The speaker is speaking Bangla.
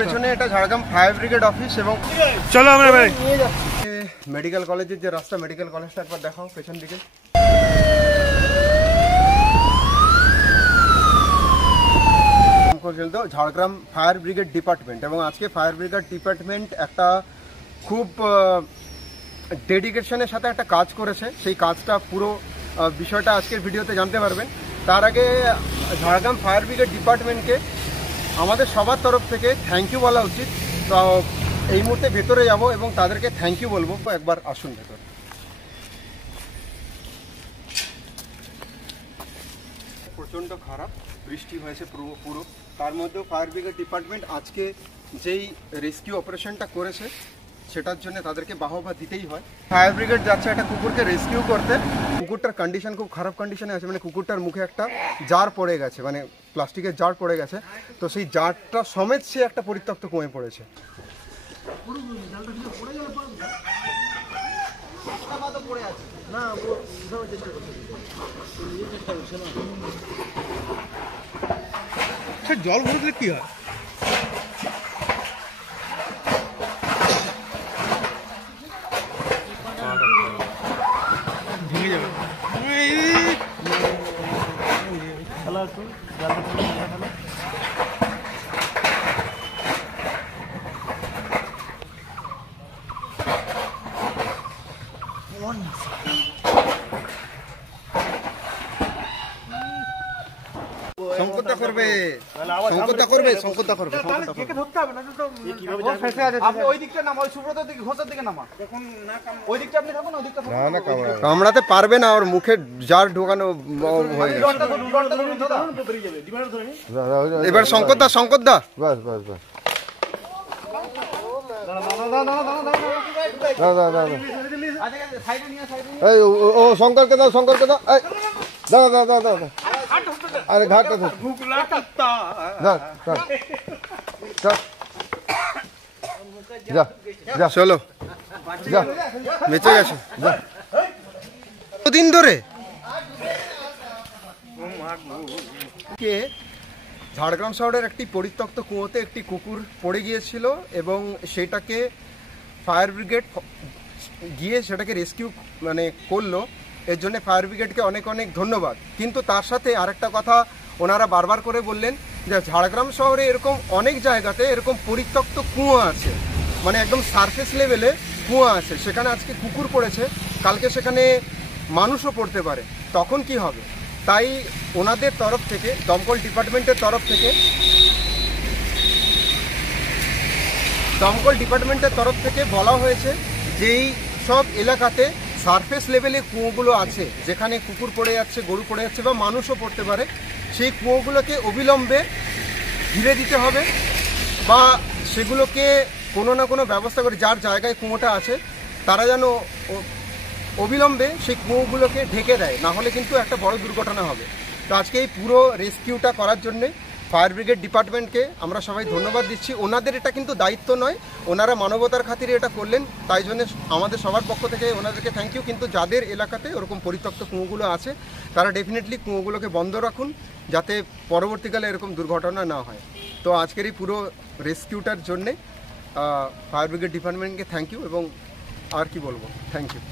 পেছনে এটা ঝাড়গ্রাম ফায়ার ব্রিগেড অফিস এবং চলো আমরা মেডিকেল কলেজের যে রাস্তা, মেডিকেল কলেজটা একবার দেখাও পেছন দিকে। ঝাড়গ্রাম ফায়ার ব্রিগেড ডিপার্টমেন্ট, এবং আজকে ফায়ার ব্রিগেড ডিপার্টমেন্ট একটা খুব ডেডিকেশনের সাথে একটা কাজ করেছে। সেই কাজটা পুরো বিষয়টা আজকের ভিডিওতে জানতে পারবেন। তার আগে ঝাড়গ্রাম ফায়ার ব্রিগেড ডিপার্টমেন্টকে আমাদের সবার তরফ থেকে থ্যাংক ইউ বলা উচিত। তো এই মুহূর্তে ভেতরে যাব এবং তাদেরকে থ্যাংক ইউ বলবো। একবার আসুন ভেতরে। প্রচণ্ড খারাপ বৃষ্টি হয়েছে পুরো, তার মধ্যেও ফায়ার ব্রিগেড ডিপার্টমেন্ট আজকে যেই রেস্কিউ অপারেশনটা করেছে সেটার জন্য তাদেরকে বাহবা দিতেই হয়। ফায়ার ব্রিগেড যাচ্ছে একটা কুকুরকে রেস্কিউ করতে। কুকুরটার কন্ডিশন খুব খারাপ কন্ডিশনে আছে, মানে কুকুরটার মুখে একটা জার পড়ে গেছে, মানে প্লাস্টিকের জার পড়ে গেছে। তো সেই জারটা সমেত সে একটা পরিত্যক্ত কুঁয়ে পড়েছে। জল ভরে দিলে কি হয়? ভেঙে যাবে। সংকটটা করবে, সংকটটা করবে, সংকটটা করবে। কামড়াতে পারবে না, ওর মুখে জার ঢোকানো হয়ে গেছে। এবার সংকটদা, সংকটদা বাস বাস বাস। ও শঙ্করকে দাও, শঙ্করকে দাও। দাও দাও দাও দাও। আরে ঘাটটা যা যা, চলো যা, বেঁচে গেছে যা। দিন ধরে ঝাড়গ্রাম শহরের একটি পরিত্যক্ত কুয়োতে একটি কুকুর পড়ে গিয়েছিল এবং সেটাকে ফায়ার ব্রিগেড গিয়ে সেটাকে রেস্কিউ করলো। এর জন্য ফায়ার ব্রিগেডকে অনেক অনেক ধন্যবাদ। কিন্তু তার সাথে আরেকটা কথা ওনারা বারবার করে বললেন যে ঝাড়গ্রাম শহরে এরকম অনেক জায়গাতে এরকম পরিত্যক্ত কুয়ো আছে, মানে একদম সারফেস লেভেলে কুয়ো আছে, সেখানে আজকে কুকুর পড়েছে, কালকে সেখানে মানুষও পড়তে পারে, তখন কি হবে? তাই ওনাদের তরফ থেকে, দমকল ডিপার্টমেন্টের তরফ থেকে বলা হয়েছে যেই সব এলাকাতে সারফেস লেভেলে কুয়োগুলো আছে, যেখানে কুকুর পড়ে যাচ্ছে, গরু পড়ে যাচ্ছে বা মানুষও পড়তে পারে, সেই কুয়োগুলোকে অবিলম্বে ঘিরে দিতে হবে বা সেগুলোকে কোনো না কোনো ব্যবস্থা করে, যার জায়গায় কুয়োটা আছে তারা যেন অবিলম্বে সেই কুয়োগুলোকে ঢেকে দেয়, না হলে কিন্তু একটা বড় দুর্ঘটনা হবে। তো আজকে এই পুরো রেস্কিউটা করার জন্যে ফায়ার ব্রিগেড ডিপার্টমেন্টকে আমরা সবাই ধন্যবাদ দিচ্ছি। ওনাদের এটা কিন্তু দায়িত্ব নয়, ওনারা মানবতার খাতিরে এটা করলেন, তাই জন্য আমাদের সবার পক্ষ থেকে ওনাদেরকে থ্যাংক ইউ। কিন্তু যাদের এলাকাতে ওরকম পরিত্যক্ত কুয়োগুলো আছে তারা ডেফিনেটলি কুয়োগুলোকে বন্ধ রাখুন, যাতে পরবর্তীকালে এরকম দুর্ঘটনা না হয়। তো আজকের এই পুরো রেস্কিউটার জন্যে ফায়ার ব্রিগেড ডিপার্টমেন্টকে থ্যাংক ইউ, এবং আর কি বলবো, থ্যাংক ইউ।